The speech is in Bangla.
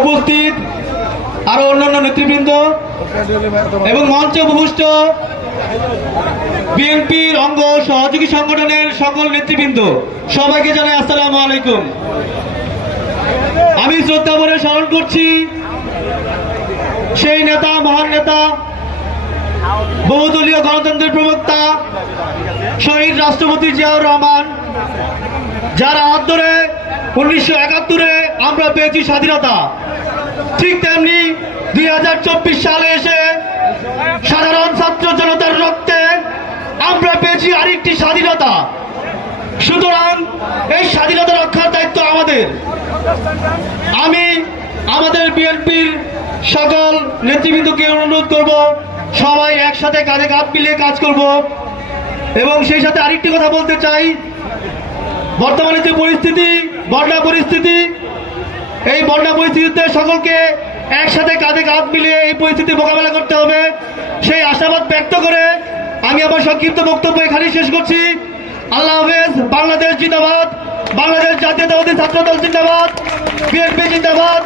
উপস্থিত আরো অন্যান্য নেতৃবৃন্দ এবং মঞ্চে উপবিষ্ট বিএনপির অঙ্গ সহযোগী সংগঠনের সকল নেতৃবৃন্দ, সবাইকে জানাই আসসালামু আলাইকুম। আমি শ্রদ্ধা ভরে স্মরণ করছি সেই নেতা, মহান নেতা, বহুদলীয় গণতন্ত্রের প্রবক্তা শহীদ রাষ্ট্রপতি জিয়াউর রহমান, যার হাত ধরে 1971-এ আমরা পেয়েছি স্বাধীনতা। ঠিক তেমনি 2024 সালে এসে সাধারণ ছাত্র জনতার রক্তে আমরা পেয়েছি আরেকটি স্বাধীনতা। সুতরাং এই স্বাধীনতা রক্ষার দায়িত্ব আমাদের। আমি আমাদের বিএনপির সকল নেতৃবৃন্দকে অনুরোধ করব, সবাই একসাথে কাঁধে কাঁধ মিলিয়ে কাজ করব। এবং সেই সাথে আরেকটি কথা বলতে চাই, বর্তমানে যে পরিস্থিতি, বন্যা পরিস্থিতি, এই বন্যা পরিস্থিতিতে সকলকে একসাথে কাঁধে কাঁধ মিলিয়ে এই পরিস্থিতি মোকাবেলা করতে হবে, সেই আশাবাদ ব্যক্ত করে আমি আমার সংক্ষিপ্ত বক্তব্য এখানেই শেষ করছি। আল্লাহ হাফেজ। বাংলাদেশ জিন্দাবাদ, বাংলাদেশ জাতীয়তাবাদী ছাত্রদল জিন্দাবাদ, বিএনপি জিন্দাবাদ।